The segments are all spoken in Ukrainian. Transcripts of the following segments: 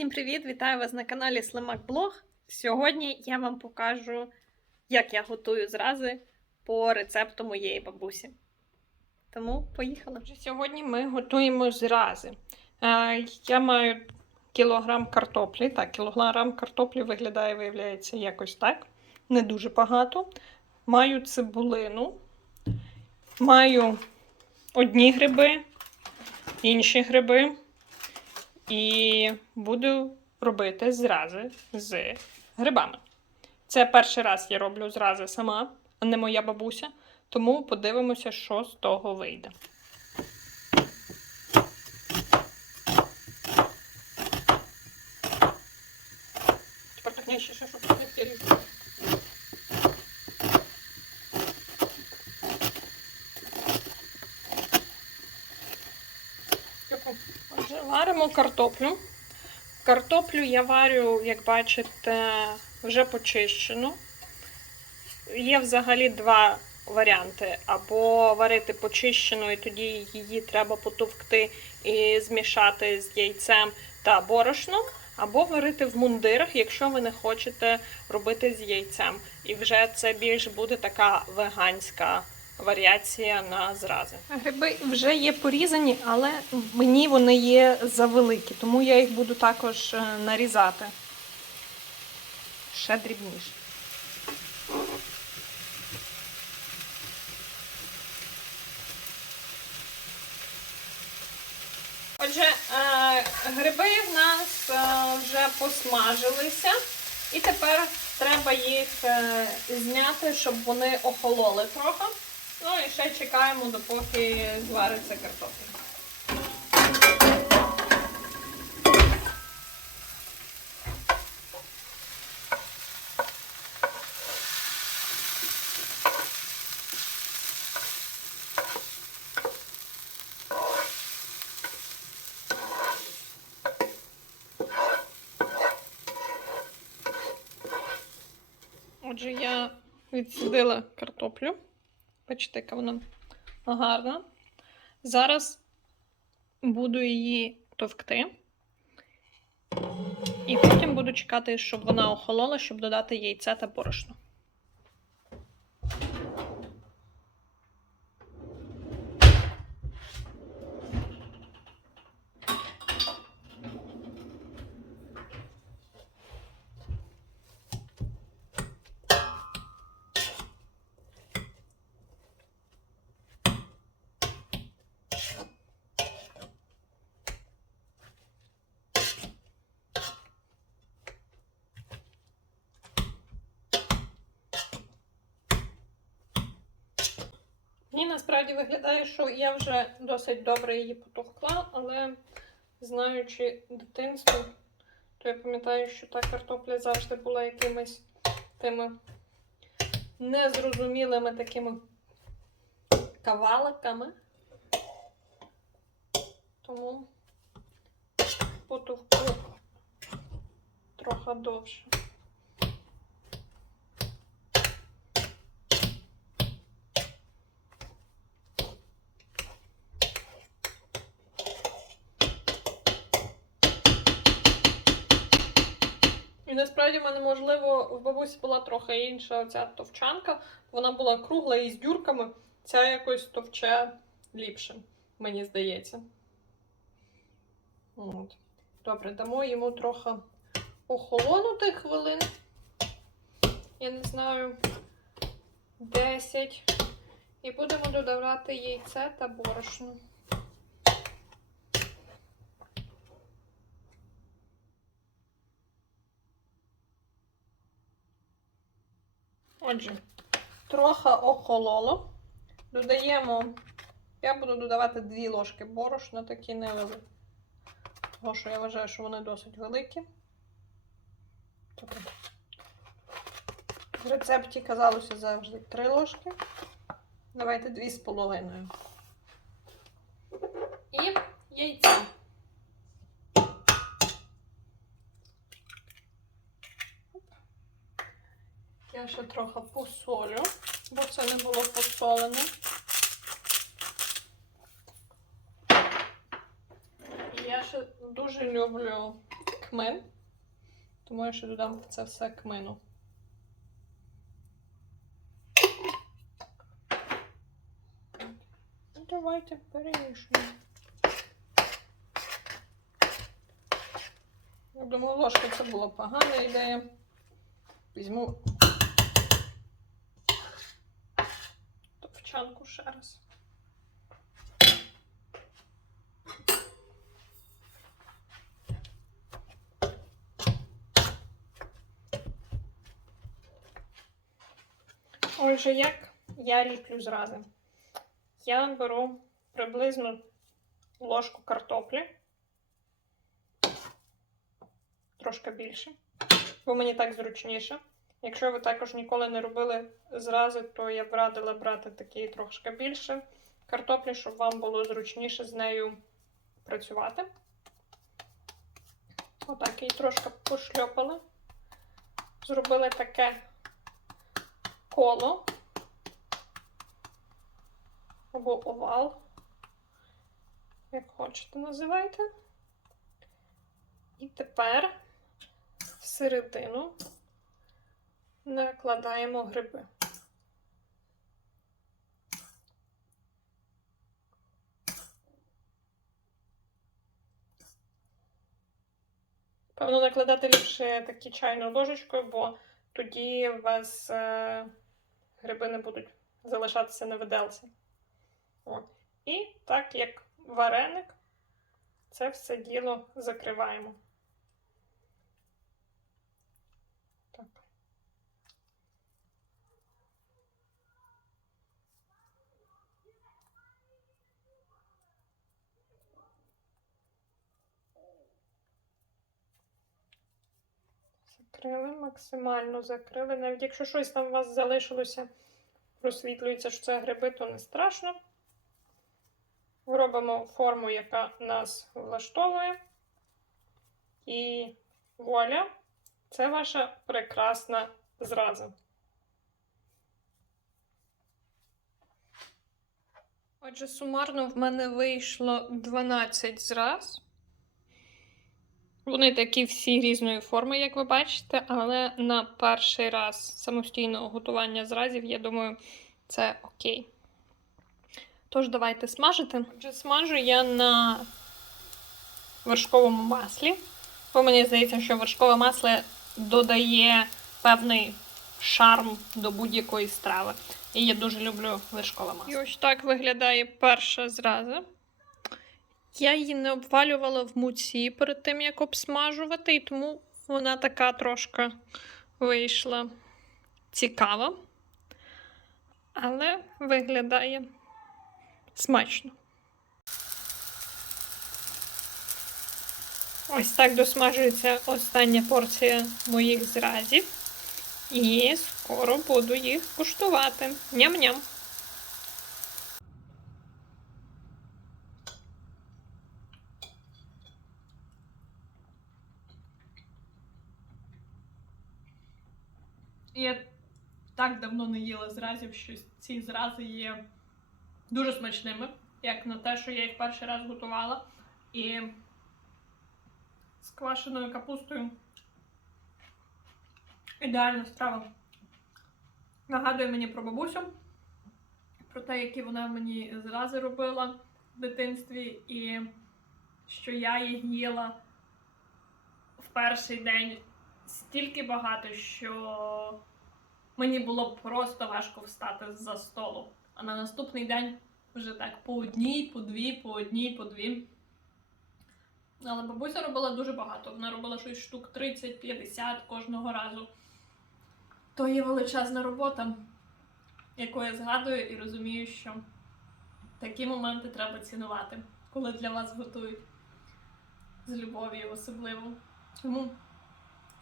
Всім привіт! Вітаю вас на каналі Слимак Блог. Сьогодні я вам покажу, як я готую зрази по рецепту моєї бабусі. Тому поїхали. Сьогодні ми готуємо зрази. Е, Я маю кілограм картоплі. Так, кілограм картоплі виглядає, виявляється, якось так. Не дуже багато. Маю цибулину, маю одні гриби, інші гриби. І буду робити зрази з грибами. Це перший раз я роблю зрази сама, а не моя бабуся. Тому подивимося, що з того вийде. Тепер так нижче, щоб не втілити. Отже, варимо картоплю. Картоплю я варю, як бачите, вже почищену. Є взагалі два варіанти: або варити почищену, і тоді її треба потовкти і змішати з яйцем та борошном, або варити в мундирах, якщо ви не хочете робити з яйцем. І вже це більш буде така веганська варіація на зрази. Гриби вже є порізані, але мені вони є завеликі, тому я їх буду також е, нарізати. Ще дрібніше. Отже, е, гриби в нас е, вже посмажилися, і тепер треба їх зняти, щоб вони охололи трохи. Ну і ще чекаємо, допоки звариться картопля. Отже, я відсідила картоплю. Бачите, яка вона гарна. Зараз буду її товкти. І потім буду чекати, щоб вона охолола, щоб додати яйця та борошно. Мені насправді виглядає, що я вже досить добре її потовкла, але знаючи дитинство, то я пам'ятаю, що та картопля завжди була якимись тими незрозумілими такими каваликами. Тому потовку трохи довше. І насправді в мене, можливо, в бабусі була трохи інша ця товчанка. Вона була кругла і з дюрками. Ця якось товче ліпше, мені здається. От. Добре, дамо йому трохи охолонути хвилин. Я не знаю, 10. І будемо додавати яйце та борошно. Отже, трохи охололо. Додаємо, я буду додавати 2 ложки борошна, такі невеликі. Тому що я вважаю, що вони досить великі. Тобто, в рецепті казалося завжди 3 ложки. Давайте 2,5. І яйця. Ще трохи посолю, бо це не було посолене. Я ще дуже люблю кмин. Тому я ще додам це все кмину. Ну, Давайте перемішуємо. Я думаю, ложка це була погана ідея. Візьму топчанку ще раз. Отже, як я ліплю зрази? Я беру приблизно ложку картоплі, трошки більше, бо мені так зручніше. Якщо ви також ніколи не робили зрази, то я б радила брати такі трошки більше картоплі, щоб вам було зручніше з нею працювати. Отак її трошки пошльопали. Зробили таке коло або овал, як хочете називайте. І тепер всередину накладаємо гриби. Певно, накладати ліпше такі чайною ложечкою, бо тоді у вас е, гриби не будуть залишатися на виделці. І так як вареник, це все діло закриваємо. Так. Закрили, максимально закрили. Навіть якщо щось там у вас залишилося, просвітлюється, що це гриби, то не страшно. Робимо форму, яка нас влаштовує. І вуаля, це ваша прекрасна зраза. Отже, сумарно в мене вийшло 12 зраз. Вони такі всі різної форми, як ви бачите, але на перший раз самостійного готування зразів, я думаю, це окей. Тож, давайте смажити. Отже, смажу я на вершковому маслі. Бо мені здається, що вершкове масло додає певний шарм до будь-якої страви. І я дуже люблю вершкове масло. І ось так виглядає перша зраза. Я її не обвалювала в муці перед тим, як обсмажувати, і тому вона така трошки вийшла цікава. Але виглядає смачно. Ось так досмажується остання порція моїх зразів. І скоро буду їх куштувати. Ням-ням! Я так давно не їла зразів, що ці зрази є дуже смачними, як на те, що я їх перший раз готувала. І з квашеною капустою. Ідеальна страва. Нагадує мені про бабусю, про те, які вона мені зрази робила в дитинстві, і що я їх їла в перший день стільки багато, що мені було просто важко встати за столу. А на наступний день вже так по одній, по дві, по одній, по дві. Але бабуся робила дуже багато. Вона робила щось штук 30-50 кожного разу. То є величезна робота, яку я згадую і розумію, що такі моменти треба цінувати, коли для вас готують з любов'ю особливо. Тому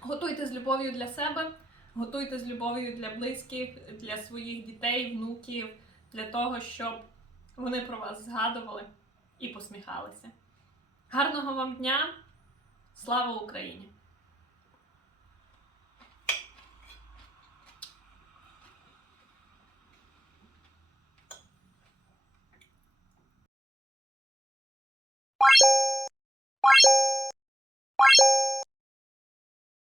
готуйте з любов'ю для себе, готуйте з любов'ю для близьких, для своїх дітей, внуків, для того, щоб вони про вас згадували і посміхалися. Гарного вам дня! Слава Україні!